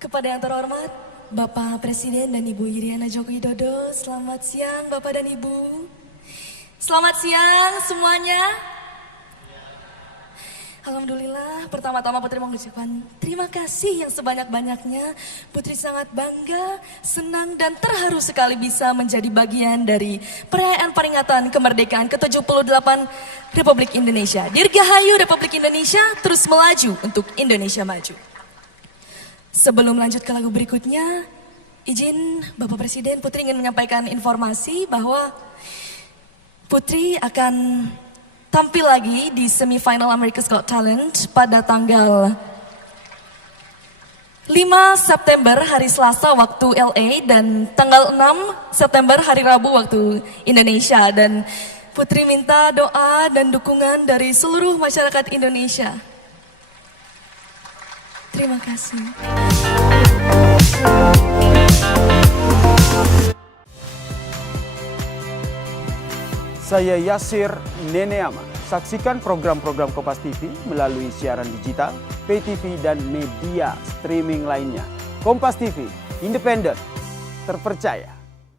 Kepada yang terhormat, Bapak Presiden dan Ibu Iriana Joko Widodo, selamat siang Bapak dan Ibu. Selamat siang semuanya. Alhamdulillah, pertama-tama Putri mengucapkan terima kasih yang sebanyak-banyaknya. Putri sangat bangga, senang dan terharu sekali bisa menjadi bagian dari perayaan peringatan kemerdekaan ke-78 Republik Indonesia. Dirgahayu Republik Indonesia, terus melaju untuk Indonesia maju. Sebelum lanjut ke lagu berikutnya, izin Bapak Presiden, Putri ingin menyampaikan informasi bahwa Putri akan tampil lagi di semifinal America's Got Talent pada tanggal 5 September hari Selasa waktu LA dan tanggal 6 September hari Rabu waktu Indonesia. Dan Putri minta doa dan dukungan dari seluruh masyarakat Indonesia. Terima kasih. Saya Yasir Neneama. Saksikan program-program Kompas TV melalui siaran digital, pay TV, dan media streaming lainnya. Kompas TV, independen, terpercaya.